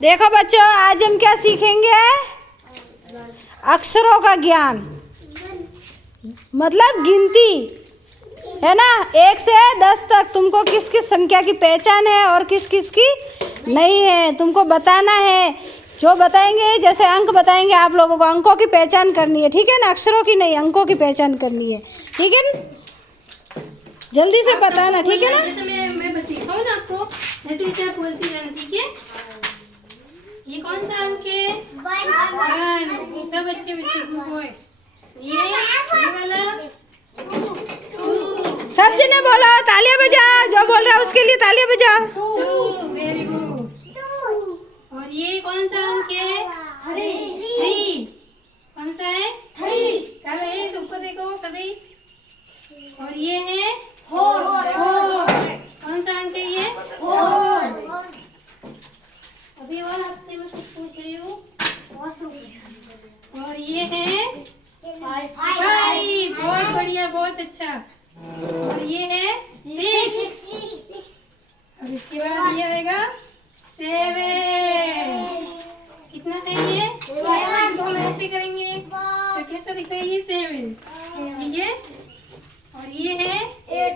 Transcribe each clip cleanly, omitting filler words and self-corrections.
देखो बच्चों, आज हम क्या सीखेंगे? अक्षरों का ज्ञान, मतलब गिनती, है ना। 1 से 10 तक तुमको किस किस संख्या की पहचान है और किस किस की नहीं है, तुमको बताना है। जो बताएंगे, जैसे अंक बताएंगे, आप लोगों को अंकों की पहचान करनी है, ठीक है ना। अक्षरों की नहीं, अंकों की पहचान करनी है, ठीक है ना। जल्दी से बताना, ठीक है ना। जैसे मैं बताऊँ ना आपको, जैसे आप बोलती रहना, ठीक है। ये कौन सा अंक है? 1। सब अच्छे बच्चे, गुड बॉय। ये वाला 2। सब जने बोलो, तालियां बजाओ। जो बोल रहा है उसके लिए तालियां बजाओ। 2, वेरी गुड। और ये कौन सा अंक है? 3। कौन सा है? 3। क्या है? सबको देखो सभी। और ये है 4। कौन सा अंक है ये? 4। अभी और आपसे मैं कुछ पूछ रही हूँ। और ये है 5। बहुत बढ़िया, बहुत अच्छा। और ये है 6। और इसके बाद ये आएगा 7। कितना है ये? 7 को हम ऐसे करेंगे तो कैसा दिखता है ये? 7, ठीक है। और ये है 8।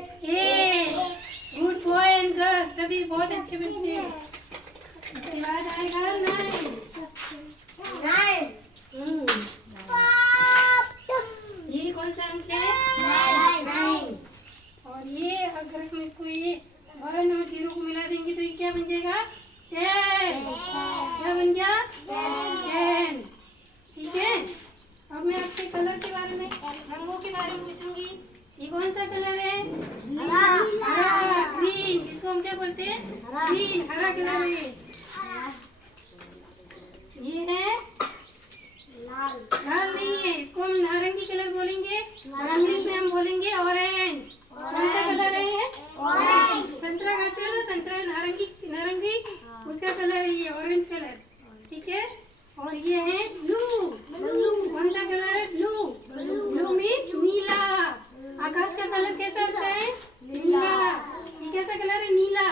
गुड बॉय एंड गर्ल, सभी बहुत अच्छे बच्चे। इसके बाद आएगा 9। ये कौन सा अंक है? 9। और ये अगर हम इसको ये 1 और 0 को मिला देंगे तो ये क्या बन जाएगा? 10। क्या बन गया? 10, ठीक है। अब मैं आपसे कलर के बारे में, रंगों के बारे में पूछूंगी। ये कौन सा कलर है? हरा, ग्रीन, जिसको हम क्या बोलते हैं? ग्रीन, हरा कलर है। ये है लाल नहीं है, इसको हम नारंगी कलर बोलेंगे। इंग्लिश में हम बोलेंगे ऑरेंज। कौन सा कलर है ये? संतरा खाते हो ना, संतरा नारंगी, उसका कलर है ये, ऑरेंज कलर, ठीक है। और ये है ब्लू। कौन सा कलर है? ब्लू मीन्स नीला। आकाश का कलर कैसा होता है? नीला। ये कैसा कलर है? नीला।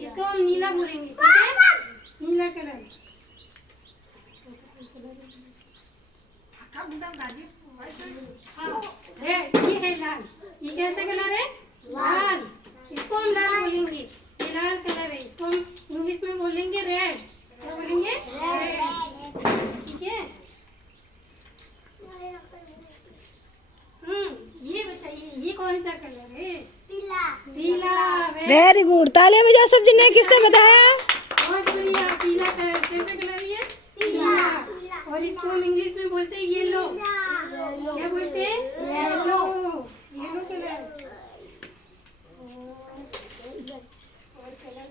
इसको हम नीला बोलेंगे, ठीक है, नीला कलर। ये है लाल। ये कैसा कलर है? लाल। इसको हम लाल बोलेंगे, ये लाल कलर है। इसको हम इंग्लिश में बोलेंगे रेड। क्या बोलेंगे? रेड, ठीक है। ये बताइए, ये कौन सा कलर है? पीला। वेरी गुड, तालियां बजाओ सब जने। किसने बताया? बहुत बढ़िया। पीला कलर, कैसा कलर है? पीला। और इसको हम इंग्लिश में बोलते हैं येलो। क्या बोलते हैं? Yellow colour. और कलर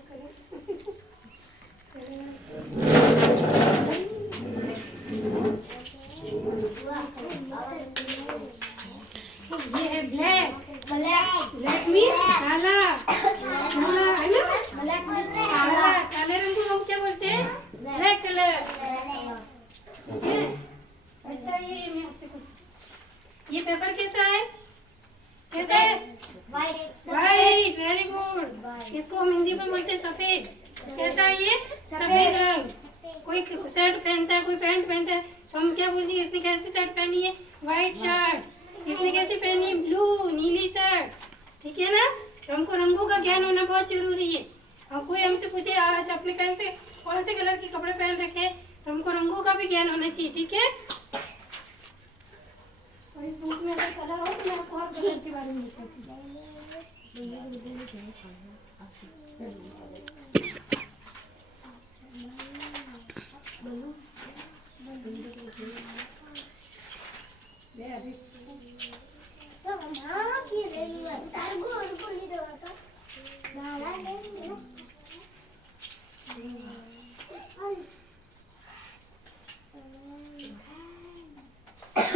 ये है ब्लैक मीन्स काला, है ना। काले रंग को हम क्या बोलते हैं? ब्लैक कलर, ठीक है। अच्छा, ये मैं आपसे कुछ, ये पेपर कैसा है? कैसा है? White, very good. इसको हम हिंदी में बोलते हैं सफेद। कैसा है ये? सफेद रंग। कोई शर्ट पहनता है, कोई पैंट पहनता है, तो हम क्या बोलते हैं? इसने कैसी शर्ट पहनी है? White shirt. इसने कैसी पहनी है? ब्लू, नीली शर्ट, ठीक है ना। तो हमको रंगों का ज्ञान होना बहुत जरूरी है। हम कोई हमसे पूछे आज आपने कौन से कलर के कपड़े पहन रखे, तो हमको रंगों का भी ज्ञान होना चाहिए, ठीक है। और इस बुक में अगर कलर हो तो मैं आपको और कलर के बारे में बताती हूँ।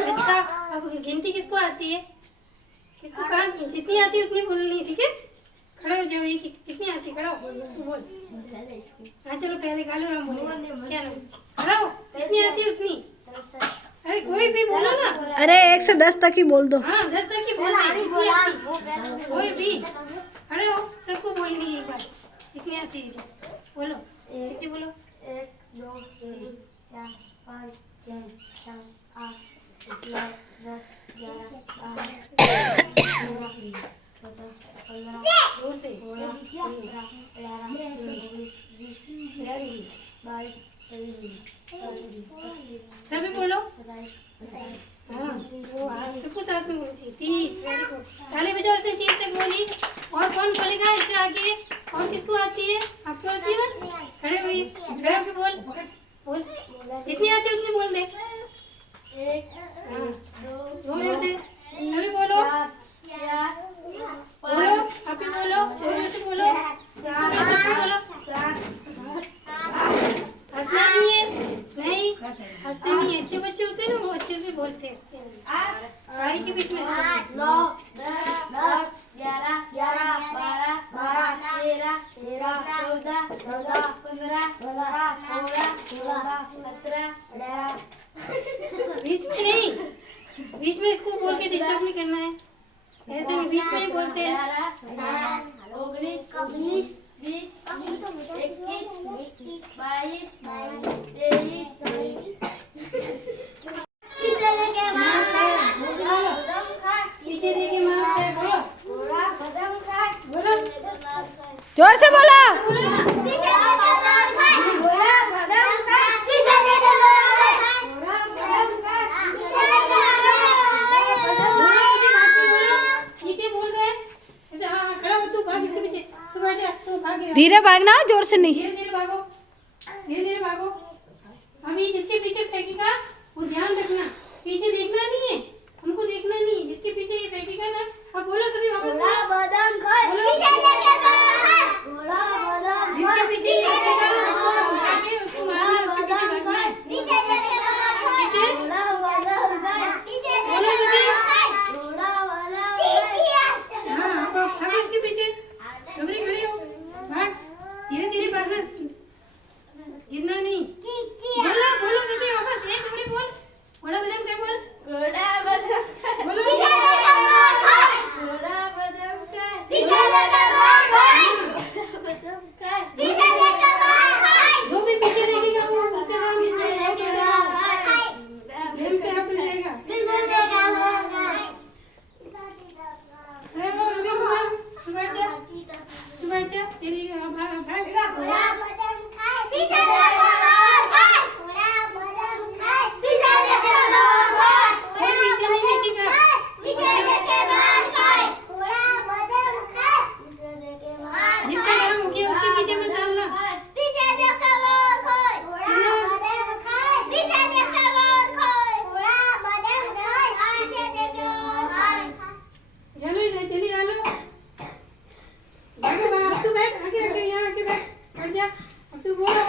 अच्छा, अब गिनती किसको आती है? किसको कहाँ जितनी आती है उतनी बोलनी है, ठीक है। खड़े हो जाओ, कितनी आती है? खड़ा हो, बोल। हाँ चलो, पहले गालो राम बोलो। क्या नाम? खड़ा हो, जितनी आती है उतनी। अरे कोई भी बोलो ना। अरे 1 से 10 तक ही बोल दो। हाँ, 10 तक ही बोलना। कोई भी खड़े हो, सबको बोलनी है एक बार। कितनी आती है? बोलो, कितनी बोलो? 1 2 जोर से सभी बोलो। हाँ सबको साथ में बोली 30। Very good. ताली बजाओ। उसने 30 तक बोली। और कौन बोलेगा इससे आगे? और किसको आती है? आपको आती है ना? खड़े हुई खड़े होके बोल बोल जितनी आती है उतनी बोल दे। हाँ जोर से सभी बोलो बोलो आप भी बोलो जोर से बोलो सबको बोलो। हंसना नहीं है नहीं हंसते नहीं है। अच्छे बच्चे होते हैं ना वो अच्छे से बोलते हैं। पढ़ाई के बीच में 8, 9, 10, 11, 12, 13, 14, 15, 16, 17, 18, बीच में नहीं बीच में इसको बोल के डिस्टर्ब नहीं करना है। ऐसे नहीं बीच में नहीं बोलते हैं। 19, 20, 21, 22, पीछे देखिए माँ बोलो बोलो जोर से बोला। ठीक है बोल रहे हैं। ऐसे हाँ खड़ा हो तू भाग इसके पीछे तू बैठ जा तू भाग धीरे भागना जोर से नहीं। धीरे धीरे भागो धीरे धीरे भागो। अभी जिसके पीछे फेंकेगा वो ध्यान रखना। पीछे देखना नहीं है हमको देखना नहीं है। जिसके पीछे ये फेंकेगा ना अब बोलो सभी वापस बोलो। जिसके पीछे ये फेंकेगा उसको उठा के उसको मारना है। उसके पीछे भागना है। ठीक है बोलो सभी। हाँ अब भागो इसके पीछे डबरी खड़ी हो भाग धीरे धीरे भागना गिरना नहीं। बोलो बोलो सभी वापस एक डबरी बोल बड़ा बदम क्या बोल बोलो जो भी पीछे रहेगा वो उसका नाम गेम से आउट हो जाएगा। अरे वो रवि कुमार तू बैठ जा तेरी भाग कोई पीछे नहीं देखेगा। जिसका काम हो गया उसके पीछे मत डालना। चली डालो भागो अब तू बैठ आगे आगे यहाँ आके बैठ जा। अब तू बोलो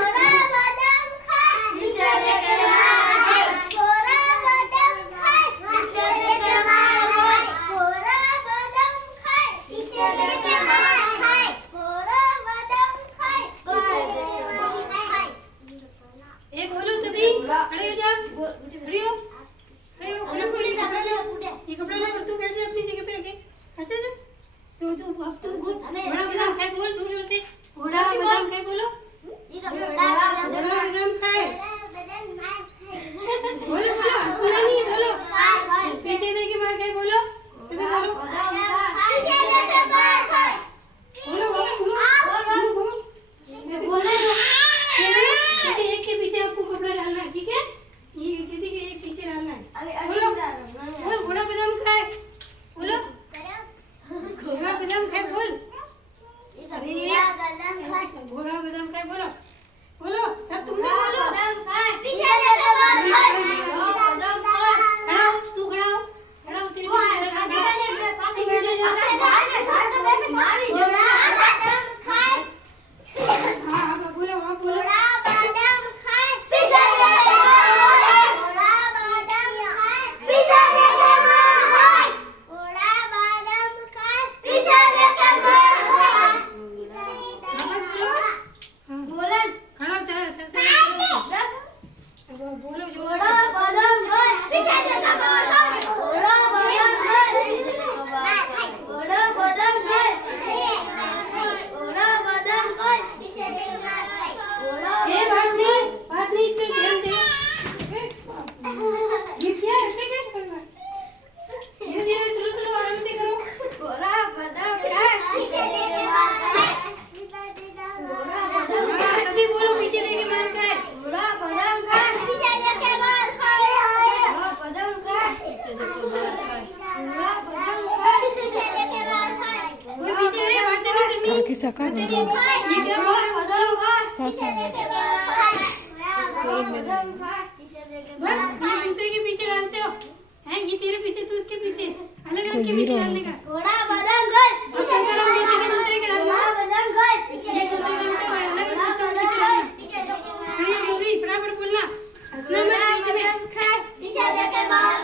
ये बोलो सभी खड़े हो जा खड़े हो ये कपड़ा लो और तू बैठ जा अपनी जगह पे आके। अच्छा तो अब तू बड़ा बदाम खाए बोल जोर जोर से बड़ा बदाम खाए बोलो बड़ा बदाम खाए बोलो सुना नहीं है बोलो पीछे देखिए मार खाए बोलो सभी बोलो बोलो एक के पीछे आपको कपड़ा डालना है। ठीक है ये किसी के एक पीछे डालना है। बोलो बोल बड़ा बदाम खाए बोलो घोड़ा बादाम खाए बोल घोड़ा बादाम खाए बोलो बोलो सब तुम ऐसा का ये क्या बोल रहे हो बताओ बस ये दूसरे के पीछे डालते हो हैं ये तेरे पीछे तू उसके पीछे अलग अलग के पीछे डालने का घोड़ा बदन गए अब कैसा नाम ये किसी दूसरे के डालना घोड़ा बदन गए ये दूसरे के पीछे अलग अलग पीछे डालना ये गौरी बराबर बोलना हंसना मत बीच में पीछे देखे बाहर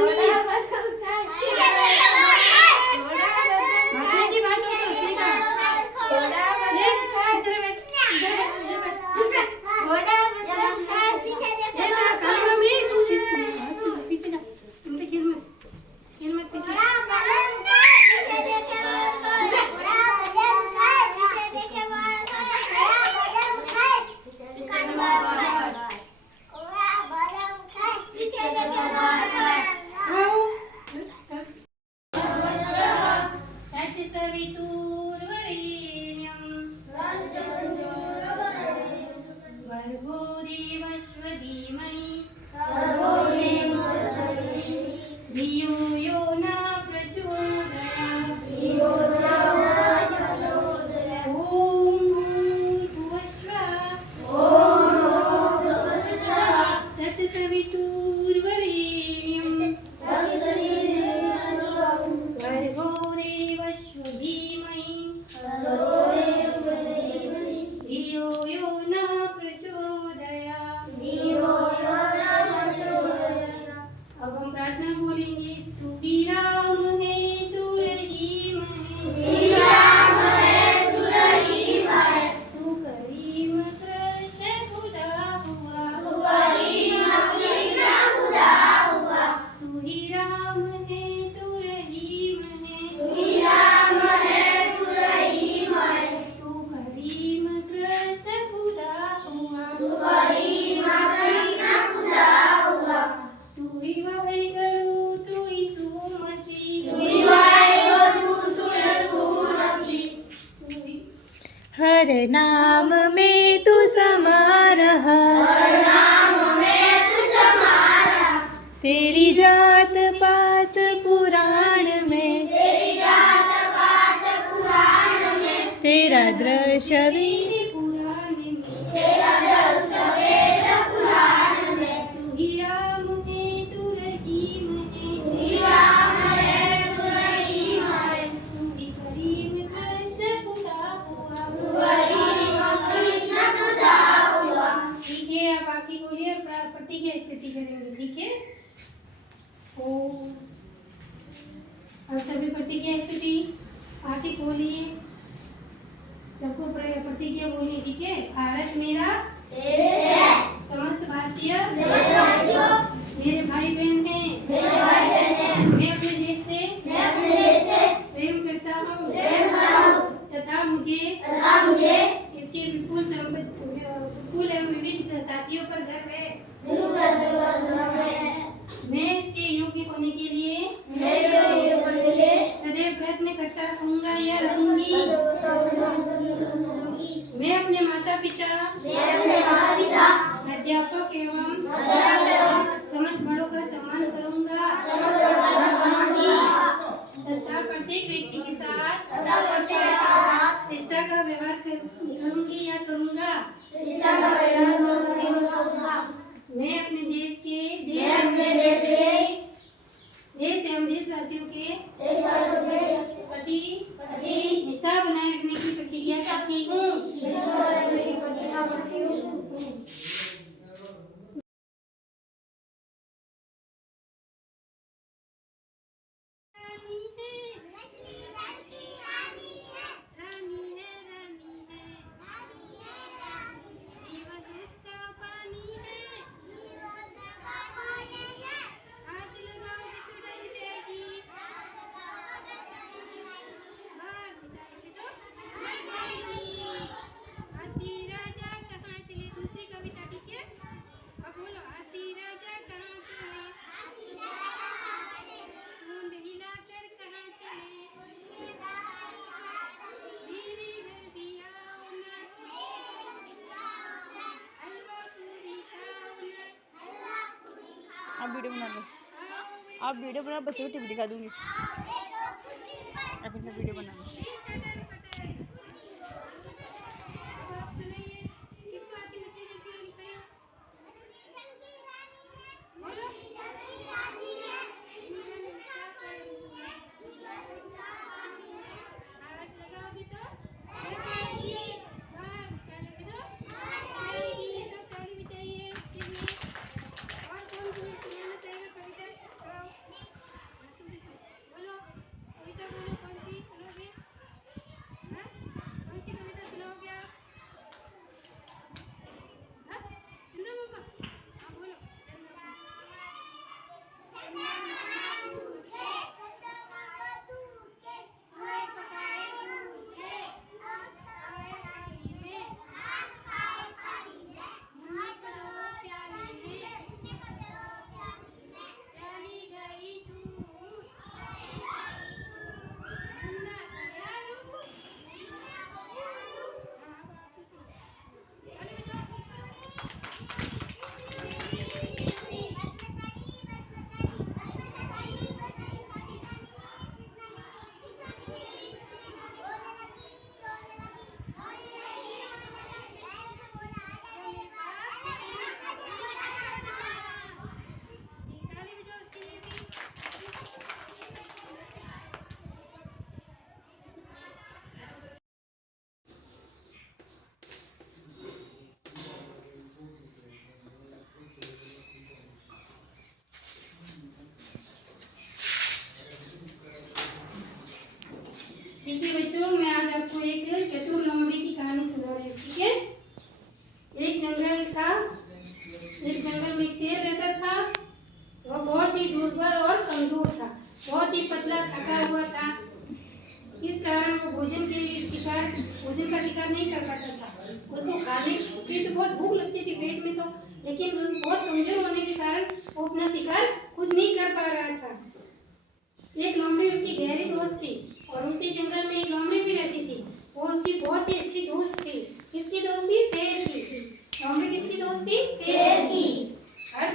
पीछे देखे बाहर हंसने की बात हो तो हंसने का ये इधर बैठ चुप रह ये तेरा काला नाम है तू पीछे जा तुमसे खेल मत पीछे भर्गो देवस्य धीमहि धियो यो न प्रचोदयात् ॐ भूर्भुवस्सुवः तत्सवितुर्वरेण्यं भर्गो देवस्य धीमहि धियो यो न प्रचोदयात् अब हम प्रार्थना बोलेंगे तू ही राम है तू रहीम है तू करीम कृष्ण खुदा हुआ तू ही राम है तू रहीम है तू करीम कृष्ण खुदा हुआ तू ही वाहेगुरु तू यीशु मसीह तू ही हर नाम में तू समा रहा तेरी जात पात पुराण में तेरा दृश्य भी पुराण में तू ही राम है तू रहीम है तू ही करीम कृष्ण खुदा हुआ ठीक है आप बाकी बोलिए और प्रति की स्थिति करेंगे ठीक है ओ अब सभी प्रति की स्थिति बाकी बोलिए सबको प्रतिज्ञा बोलिए ठीक है भारत मेरा समस्त भारतीय मेरे भाई बहन हैं मैं अपने देश से प्रेम करता हूँ तथा मुझे इसके विपुल एवं विविध साथियों पर गर्व है मैं इसके योग्य होने के लिए सदैव प्रयत्न करता रहूंगा या रहूंगी मैं अपने माता पिता अध्यापक एवं समस्त बड़ों का सम्मान करूंगा तथा प्रत्येक व्यक्ति के साथ शिष्टा का व्यवहार करूंगी या करूंगा मैं अपने देश एवं देशवासियों के प्रति निष्ठा बनाए रखने की प्रतिज्ञा करती हूँ जीवन उसका पानी है आग लगाओगे तो डर जाएगी बाहर निकालोगे तो मर जाएगी हाथी राजा कहाँ चले दूसरी कविता ठीक है अब बोलो हाथी राजा कहाँ चले सूंड हिलाकर कहाँ चले मेरे घर भी आओ ना हलवा पूरी खाओ ना आप वीडियो बना लो आओ आप वीडियो बना बच्चों को टीवी दिखा दूंगी आप इनका वीडियो बना लो थका हुआ था, इस कारण वो भोजन का शिकार नहीं कर पाता था। उसको खाने की तो बहुत भूख लगती थी पेट में, तो लेकिन वो बहुत कमजोर होने के कारण वो अपना शिकार खुद नहीं कर पा रहा था। एक लोमड़ी उसकी गहरी दोस्त थी और उसी जंगल में एक लोमड़ी भी रहती थी। वो उसकी बहुत ही अच्छी दोस्त थी। किसकी दोस्त थी? शेर की। लोमड़ी किसकी दोस्त थी? शेर की। हर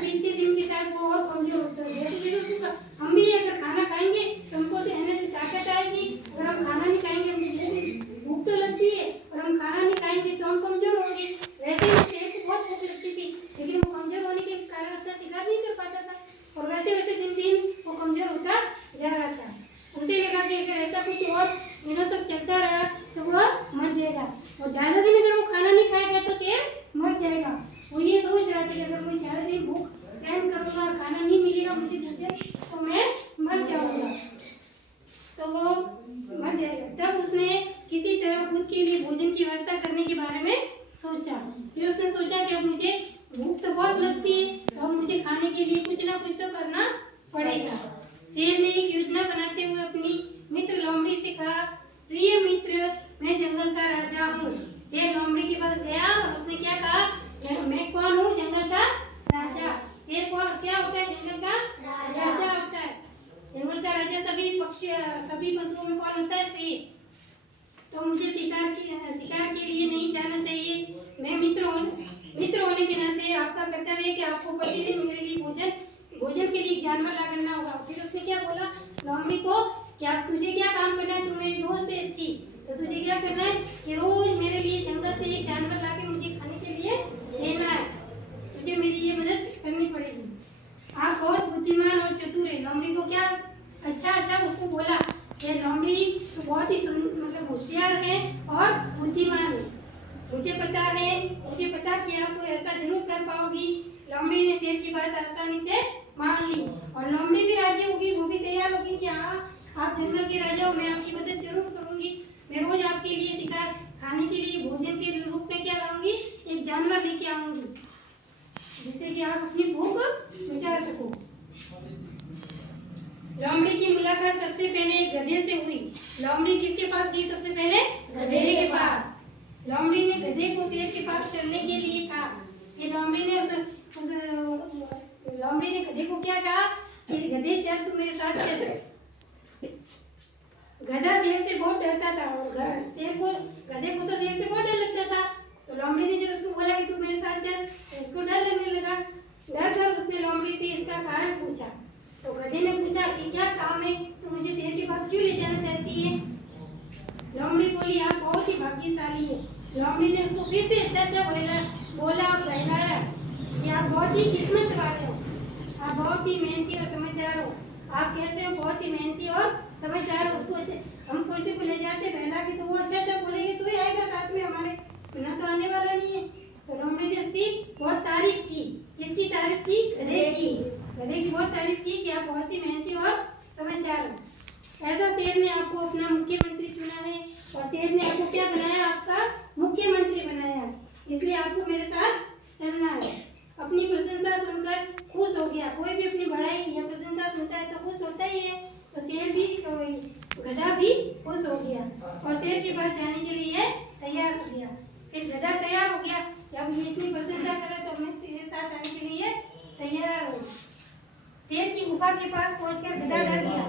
बीतते दिन के साथ वो और कमजोर होता है। जैसे जैसे हम भी अगर खाना खाएंगे तो हमको तो एनर्जी ताकत आएगी। अगर हम खाना नहीं खाएंगे, हमको भूख तो लगती है और हम खाना नहीं खाएंगे तो हम कमजोर होंगे। वैसे ही शेर को बहुत भूख लगती थी, लेकिन वो कमजोर होने के कारण अपना शिकार नहीं कर पाता था और वैसे वैसे दिन दिन वो कमजोर होता जा रहा था। उसे लगा कि अगर ऐसा कुछ और दिनों तक चलता रहा तो वह मर जाएगा और ज्यादा दिन अगर वो खाना नहीं खाएगा तो शेर मर जाएगा। वो ये सोच रहा था कि अगर मैं ज्यादा दिन भूख सहन करूंगा और खाना नहीं मिलेगा मुझे भोजन तो मैं मर जाऊंगा, तो वो मर जाएगा। तब उसने किसी तरह खुद के लिए भोजन की व्यवस्था करने के बारे में सोचा। फिर उसने सोचा कि अब मुझे भूख तो बहुत लगती है, तो अब मुझे खाने के लिए कुछ ना कुछ तो करना पड़ेगा। शेर ने एक योजना बनाते हुए अपनी मित्र लोमड़ी से कहा, प्रिय मित्र, मैं जंगल का राजा हूँ। शेर लोमड़ी के पास गया और उसने क्या कहा, मैं कौन हूँ? जंगल का राजा। शेर को क्या होता है? जंगल का राजा होता है। जंगल का राजा सभी पशुओं में कौन होता है? शेर। तो मुझे शिकार के लिए नहीं जाना चाहिए। मैं मित्र होने के नाते आपका कर्तव्य है कि आपको प्रतिदिन मेरे लिए भोजन के लिए एक जानवर ला करना होगा। फिर उसने क्या बोला लोमड़ी को, क्या तुझे क्या काम करना है? तू मेरी दोस्त है अच्छी, तो तुझे क्या करना है कि रोज मेरे लिए जंगल से एक जानवर ला के मुझे खाने के लिए देना है। तुझे मेरी ये मदद करनी पड़ेगी। आप बहुत बुद्धिमान और चतुर है। लोमड़ी को क्या अच्छा उसको बोला। ये लोमड़ी तो बहुत ही मतलब होशियार है और बुद्धिमान है। मुझे पता कि आप ऐसा जरूर कर पाओगी। लोमड़ी ने शेर की बात आसानी से मान ली और लोमड़ी भी राजी होगी, वो भी तैयार होगी कि हाँ आप जंगल के राजा हो, मैं आपकी मदद जरूर करूंगी। मैं रोज आपके लिए शिकार खाने के लिए भोजन के रूप में क्या लाऊंगी, एक जानवर लेके आऊंगी जिससे कि आप अपनी भूख मिटा सको। लोमड़ी की मुलाकात सबसे पहले गधे से हुई। लोमड़ी किसके पास गई? सबसे पहले गधे के पास। लोमड़ी ने गधे को शेर के पास चलने के लिए कहा। ये लोमड़ी ने गधे को क्या कहा कि गधे चल, तू मेरे साथ चल। गधा शेर से बहुत डरता था और गधे को तो शेर से बहुत डर लगता था। तो लोमड़ी ने जब उसको बोला कि तू मेरे साथ चल तो उसको डर लगने लगा। डर कर उसने लोमड़ी से इसका कारण पूछा। तो गधे ने पूछा कि क्या काम है, तू मुझे शेर के पास क्यों ले जाना चाहती है? लोमड़ी बोली, आप बहुत ही भाग्यशाली है। लोमड़ी ने उसको फिर से अच्छा बोला और बहलाया कि आप बहुत ही किस्मत वाले हो, आप बहुत ही मेहनती और समझदार हो। आप कैसे हो? बहुत ही मेहनती और समझदार हो। उसको हम किसी को ले जाते बहला के तो वो अच्छा बोलेंगे, तू ही आएगा साथ में हमारे, बिना तो आने वाला नहीं है। तो लोमड़ी ने उसकी बहुत तारीफ की। किसकी तारीफ की? गधे की बहुत तारीफ की कि आप बहुत ही मेहनती और समझदार हो। ऐसा शेर ने आपको अपना मुख्यमंत्री चुना है और शेर ने आपको क्या बनाया? आपका मुख्यमंत्री बनाया। इसलिए आपको मेरे साथ चलना है। अपनी प्रशंसा सुनकर खुश हो गया। कोई भी अपनी बड़ाई या प्रशंसा सुनता है तो खुश होता ही है। तो शेर भी गधा भी खुश हो गया और शेर के पास जाने के लिए तैयार हो गया। फिर गधा तैयार हो गया कि अब ये इतनी प्रशंसा कर रहा तो मैं तेरे साथ आने के लिए तैयार हूँ। शेर की गुफा के पास पहुंचकर गधा डर गया।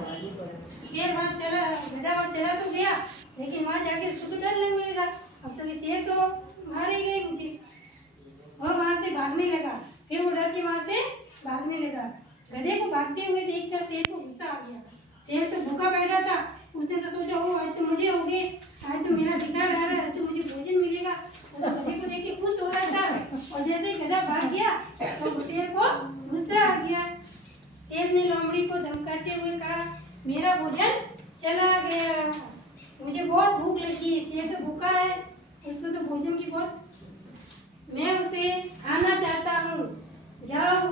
गधा वहाँ चला तो गया, लेकिन वहाँ जाके उसको तो डर लगने लगा। अब तो ये शेर तो मारे गए मुझे, और वहाँ से भागने लगा। फिर वो डर के वहाँ से भागने लगा। गधे को भागते हुए देखकर शेर को गुस्सा आ गया। शेर तो भूखा बैठा था। उसने तो सोचा, हो आज तो मजे हो गए, आज तो मेरा शिकार आ रहा है, तो मुझे भोजन मिलेगा। वो तो गधे को देख के खुश हो रहा था और जैसे ही गधा भाग गया तो शेर को गुस्सा आ गया। शेर ने लोमड़ी को धमकाते हुए कहा, मेरा भोजन चला गया, मुझे बहुत भूख लगी है। शेर तो भूखा है, उसको तो भोजन की बहुत, मैं उसे खाना चाहता हूँ, जाओ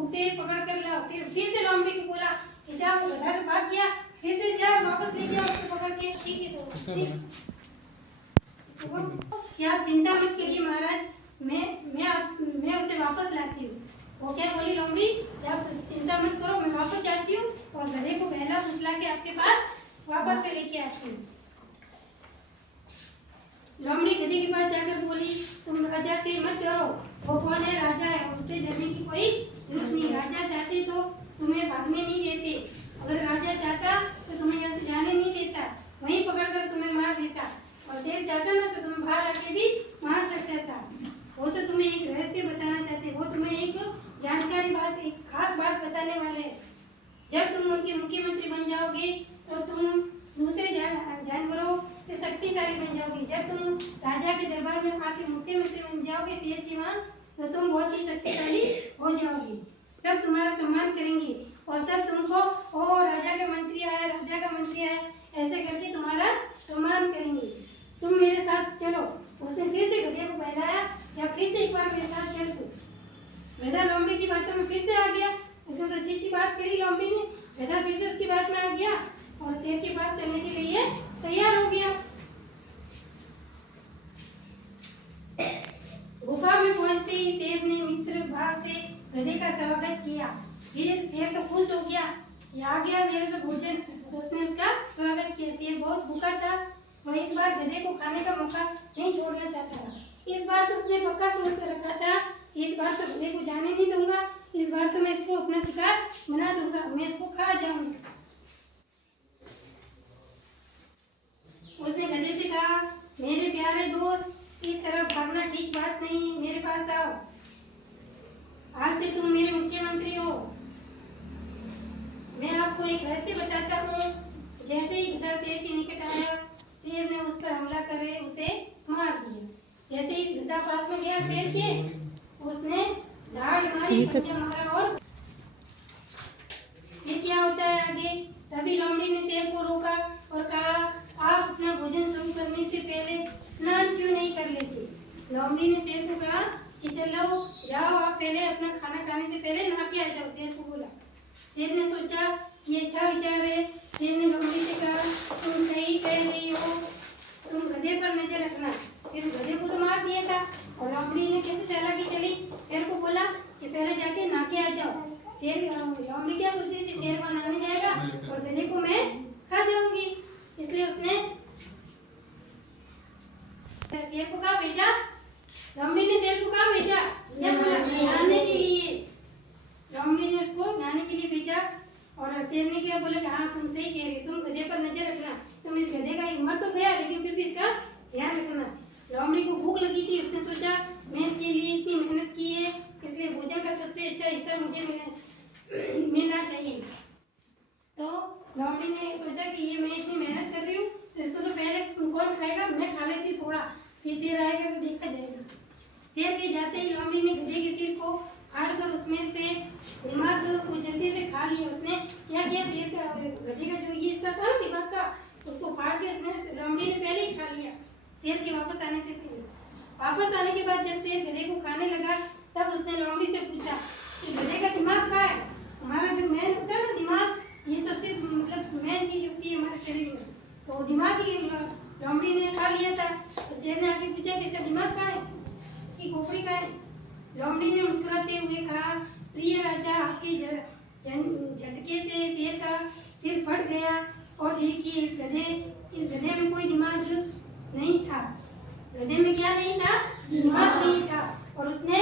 उसे पकड़ कर लाओ। फिर से लोमड़ी को बोला कि जाओ, वो गधा तो भाग गया, फिर से जाओ वापस लेके आओ उसको पकड़ के। ठीक है तो क्या आप चिंता मत करिए महाराज, मैं उसे वापस लाती हूँ। वो क्या बोली लोमड़ी, आप चिंता मत करो, मैं वापस जाती हूँ और गधे को बहला फुसला के आपके पास वापस से लेके आती हूँ। लोमड़ी गधे के पास जाकर बोली, तुम राजा से मत डरो, वो कौन है? राजा है, उससे डरने की कोई जरूरत नहीं। राजा चाहते तो तुम्हें भागने नहीं देते, अगर राजा चाहता तो तुम्हें यहाँ से जाने नहीं देता, वहीं पकड़कर तुम्हें मार देता, और शेर चाहता ना तो तुम्हें बाहर आके भी मार सकता था। वो तो तुम्हें एक रहस्य बताना चाहते, वो तुम्हें एक जानकारी बात, एक खास बात बताने वाले हैं। जब तुम उनके मुख्यमंत्री बन जाओगे तो तुम दूसरे जानवरों से शक्तिशाली बन जाओगे। जब तुम राजा के दरबार में आके मुख्यमंत्री बन जाओगे शेर की मां, तो तुम बहुत ही शक्तिशाली हो जाओगे। सब तुम्हारा सम्मान करेंगे और सब तुमको ओ राजा का मंत्री आया, राजा का मंत्री आया, ऐसे करके तुम्हारा सम्मान करेंगे। तुम मेरे साथ चलो। उसने फिर से गधे को बहलाया, या फिर से एक बार मेरे साथ चल तू। गधा लोमड़ी की बातों में फिर से आ गया। उसने तो अच्छी अच्छी बात करी लोमड़ी ने, गधा फिर से उसकी बात में आ गया और शेर के पास चलने के लिए तैयार हो गया। गुफा में पहुंचते ही शेर ने मित्र भाव से गधे का स्वागत किया। फिर शेर तो खुश हो गया, ये आ गया मेरे तो भोजन, तो उसने उसका स्वागत किया। शेर बहुत भूखा था, वह इस बार गधे को खाने का मौका नहीं छोड़ना चाहता था। इस बार तो उसने पक्का सोच कर रखा था कि इस बार तो गधे को जाने नहीं दूंगा, इस बार तो मैं इसको अपना शिकार बना दूंगा, मैं इसको खा जाऊंगा। उसने गधे से कहा, मेरे प्यारे दोस्त, इस तरह भागना ठीक बात नहीं, मेरे पास आओ, आज से तुम मेरे मुख्यमंत्री हो। मैं आपको एक रहस्य बताता हूँ। जैसे ही गधा शेर के निकट आया, शेर ने उस पर हमला करे उसे मार दिया। जैसे ही गधा पास में गया शेर के, उसने धाड़ मारी, पंजा मारा, और फिर क्या होता है आगे? तभी लोमड़ी ने शेर को रोका और कहा, आप अपना भोजन शुरू करने से पहले स्नान क्यों नहीं कर लेते? लोमड़ी ने शेर को कहा कि चलो जाओ, आप पहले अपना खाना खाने से पहले नहा के आ जाओ। शेर को बोला। शेर ने सोचा ये अच्छा विचार है। शेर ने लोमड़ी से कहा, तुम सही कह रही हो, तुम गधे पर नजर रखना। फिर गधे को तो मार दिया था, और लोमड़ी ने कैसे चालाकी चली, शेर को बोला कि पहले जाके नहा के आ जाओ। लोमड़ी क्या सोच रही थी, शेर वहां नहाने जाएगा और गधे को मैं खा जाऊंगी, इसलिए उसने शेर को कहा भेजा। लोमड़ी ने शेर को कहा भेजा नहाने के लिए। लोमड़ी ने उसको नहाने के लिए भेजा, और शेर ने क्या बोला कि हाँ तुम सही कह रही, तुम गधे पर नजर रखना, तुम इस गधे का मर तो गया लेकिन फिर भी इसका ध्यान रखना। लोमड़ी को भूख लगी थी, उसने सोचा मैं इसके लिए इतनी मेहनत की है, इसलिए भोजन का सबसे अच्छा हिस्सा मुझे मिलना चाहिए। तो लोमड़ी ने सोचा कि ये मैं इतनी मेहनत कर रही हूँ, तो इसको तो पहले कौन खाएगा, मैं खा लेती थोड़ा, फिर शेर आएगा तो देखा जाएगा। शेर के जाते ही लोमड़ी ने गधे के सिर को फाड़कर उसमें से दिमाग को जल्दी से खा लिया। उसने क्या किया, शेर का गधे का जो ये हिस्सा था ना दिमाग का, उसको फाड़ के उसने लोमड़ी ने पहले ही खा लिया शेर के वापस आने से पहले। वापस आने के बाद जब शेर गधे को खाने लगा, तब उसने लोमड़ी से पूछा कि गधे का दिमाग कहाँ है? हमारा जो मेन होता है ना दिमाग, ये सबसे मतलब मेन चीज होती है हमारे शरीर में, तो दिमाग ही लोमड़ी ने खा लिया था। तो शेर ने आके पूछा कि इसका दिमाग कहाँ है, इसकी खोपड़ी कहाँ है? लोमड़ी ने मुस्कुराते हुए कहा, प्रिय राजा, आपके झटके से शेर का सिर फट गया, और देखिए इस गधे में कोई दिमाग नहीं था। गधे में क्या नहीं था? दिमाग नहीं था। और उसने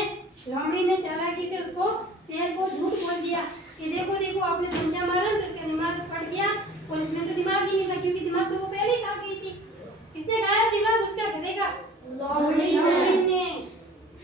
लोमड़ी ने चालाकी से उसको शेर को झूठ बोल दिया कि देखो देखो आपने पंजा मारा तो इसका दिमाग फट गया, और इसमें तो दिमाग ही नहीं था, क्योंकि दिमाग तो वो पहले ही खा गई थी। किसने खाया दिमाग उसका, गधे का? लोमड़ी ने।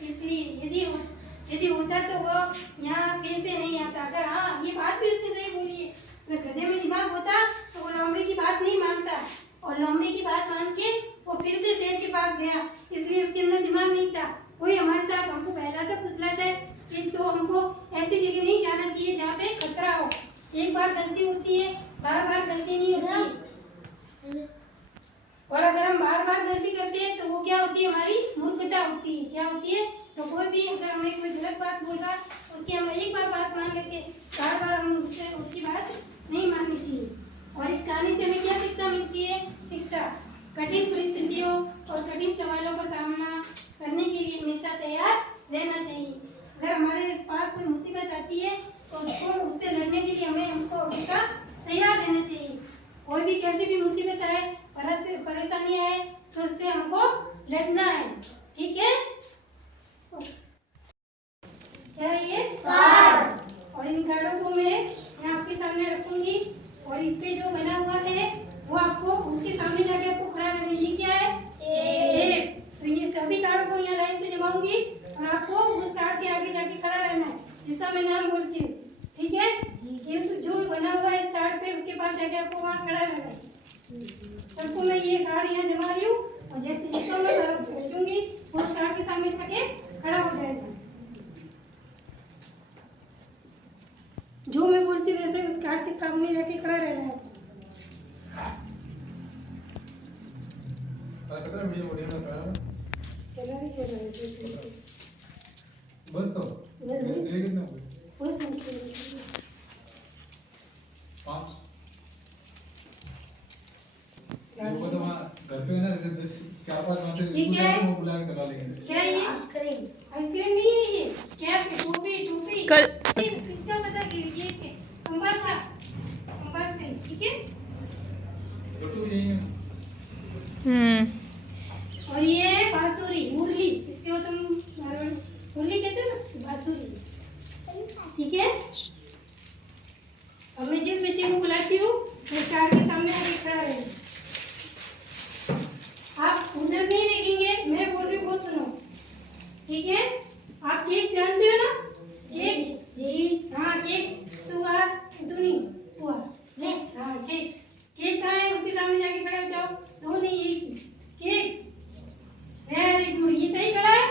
इसलिए यदि होता तो वो यहाँ फिर से नहीं आता। अगर हाँ ये बात भी उसने सही बोली है, अगर गधे में दिमाग होता तो वो लोमड़ी की बात नहीं मानता, और लोमड़ी की बात मान के वो फिर से शेर के पास गया, इसलिए उसके अंदर दिमाग नहीं था। कोई हमारे साथ हमको बहलाता फुसलाता है कि तो हमको ऐसी जगह नहीं जाना चाहिए जहाँ पे खतरा हो। एक बार गलती होती है, बार बार गलती नहीं होती। और अगर हम बार बार गलती करते हैं तो वो क्या होती है, हमारी मूर्खता होती है। क्या होती है? तो कोई भी अगर हमें कोई गलत बात बोल रहा है, उसकी हम एक बार बात मान लेते, बार बार हमें उसकी बात नहीं माननी चाहिए। और इस कहानी से हमें क्या शिक्षा मिलती है? शिक्षा, कठिन परिस्थितियों और कठिन सवालों का सामना करने के लिए हमेशा तैयार रहना चाहिए। अगर हमारे पास कोई मुसीबत आती है तो उससे लड़ने के लिए हमको हमेशा तैयार रहना चाहिए। कोई भी कैसी भी मुसीबत आए, परेशानी आए तो उससे हमको लड़ना है, ठीक है। क्या है ये कार्ड, और इन कार्डों को मैं आपके सामने रखूंगी और इस पे जो बना हुआ है वो आपको उसके सामने जाके आपको खड़ा रहना है। ये क्या है सेब। तो ये सभी कार्डों को यहाँ लाइन से जमाऊंगी और आपको उस कार्ड के आगे जाके खड़ा रहना है जिसका मैं नाम बोलती हूँ, ठीक है। ये जो बना हुआ है इस कार्ड पे उसके पास जाके आपको वहाँ खड़ा रहना है। सबको मैं ये कार्ड यहाँ जमा रही हूँ और जैसे जिसको मैं भेजूंगी उस कार्ड के सामने जाके खड़ा हो जाएगा। जो मैं बोलती हूँ वैसे उस कार्ड के सामने जाके खड़ा रहना है। बस तो ये कितना हुआ? 5 वो तो वहाँ घर पे ना 4-5 माह से ये क्या है? वो बुला के करवा लेंगे। क्या है ये आइसक्रीम आइसक्रीम नहीं है ये कैप है, टोपी किसका पता है ये कंपास का ठीक है। फोटो भी यही है। और ये है बांसुरी मुरली, इसके तुम मुरली कहते हो ना, बांसुरी, ठीक है। अब मैं जिस बच्चे को बुलाती हूँ वो कार के सामने आके खड़ा रहेगा। आप उधर नहीं देखेंगे, मैं बोल रही हूँ वो सुनो, ठीक है। आप केक जानते हो ना, केक, हाँ केक हाँ केक कहाँ है उसके सामने जाके खड़ा हो जाओ। दो नहीं एक केक, वेरी गुड, ये सही खड़ा है,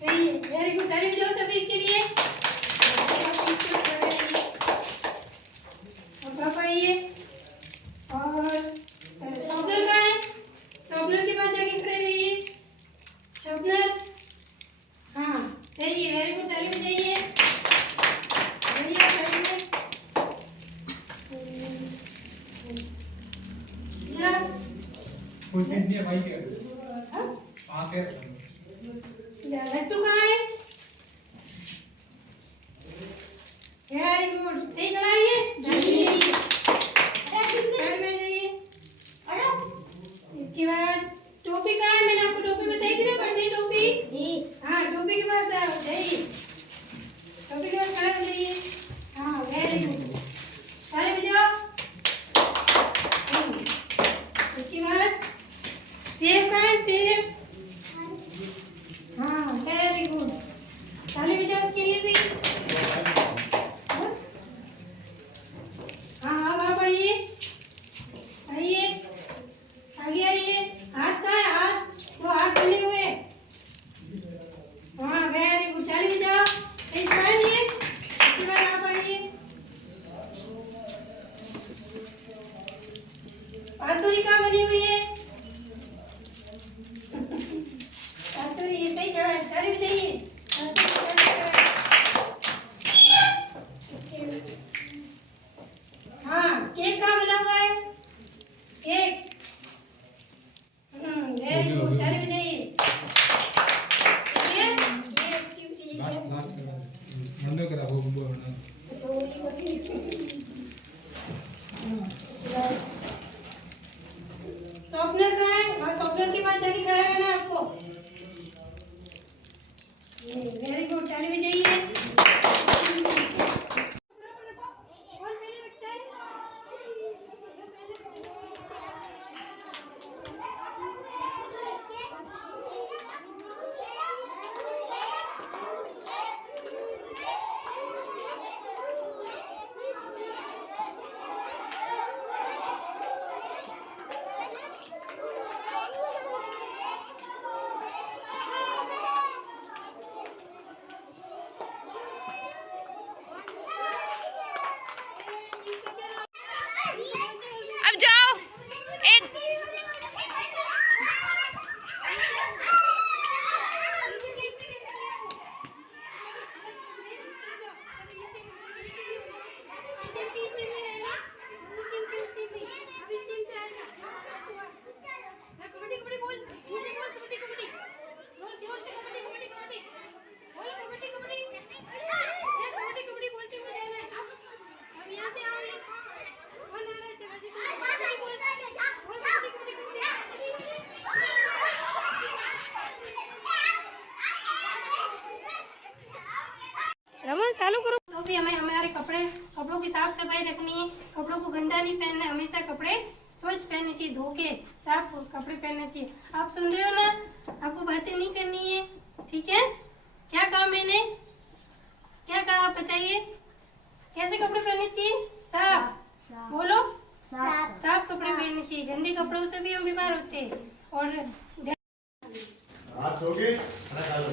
सही है, वेरी गुड, ताली बजाओ सभी इसके लिए। और पापा ये और शॉपनर कहाँ है, शॉपनर के पास जाके खड़े रहिए। शॉपनर, हाँ सही है, वेरी गुड, ताली बजाइए। कुछ नहीं है भाई के हाँ? आके लट्टू कहाँ है, वेरी गुड, सही खड़ा है ये। इसके बाद टोपी कहाँ है, मैंने आपको टोपी बताई थी ना, बर्थडे टोपी, हाँ टोपी के पास आओ, जाइए टोपी के पास खड़े हो जाइए। हाँ वेरी गुड, ताली बजाओ। इसके बाद सेब कहाँ है, सेब, हाँ वेरी गुड, ताली बजाओ उसके लिए भी। हाँ अब आप आइए, आइए आगे आइए। हाथ कहाँ है, हाथ, तो हाथ बने हुए, हाँ वेरी गुड, ताली बजाओ। इस बार आइए, इसके बाद आप आइए। बांसुरी कहाँ बनी हुई है, बांसुरी ये सही खड़ा है, ताली बजाइए। हाँ केक कहाँ बना हुआ है, केक, वेरी गुड, ताली बजाइए। ये एक्टिविटी लास्ट मंडे करा वो बना शॉपनर कहाँ है, हाँ शॉपनर के पास जाके खड़ा रहना आपको। वेरी गुड, ताली बजाइए। कौन पहले रखता है? अब जाओ एक कबड्डी बोलते हुए जाना है। अब यहाँ से आओ, चालू करो। तो भी हमें हमारे कपड़ों की साफ सफाई रखनी है। कपड़ों को गंदा नहीं पहनना, हमेशा कपड़े स्वच्छ पहनने चाहिए, धो के साफ कपड़े पहनने चाहिए। आप सुन रहे हो ना? आपको बातें नहीं करनी है, ठीक है? क्या कहा मैंने? क्या कहा आप बताइए? कैसे कपड़े पहनने चाहिए? साफ। बोलो, साफ कपड़े पहनने चाहिए। गंदे कपड़ों से भी हम बीमार होते हैं। और हाथ धो के खाना खा लो।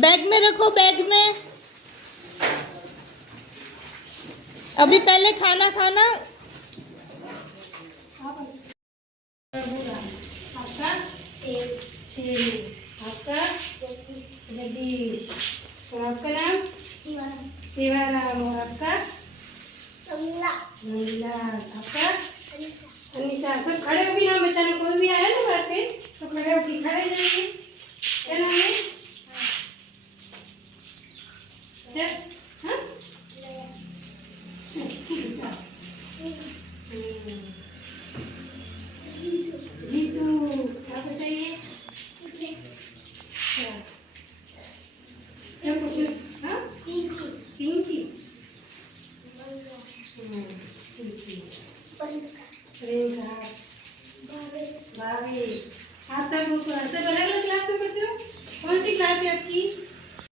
बैग में रखो, बैग में। अभी पहले खाना खाना। आपका शेरू, आपका जगदीश, और आपका नाम शिवाराम, और आपका नंदलाल, आपका अनीता। सब खड़े हो भी नाम बचाना, कोई भी आया ना बात है तो खड़े होके खड़े जाइए। क्या नाम है? हाँ? जीतू, आप बताइए। क्या कुछ? हाँ? पिंकी। प्रियंका। भावेश। आप सब ऐसे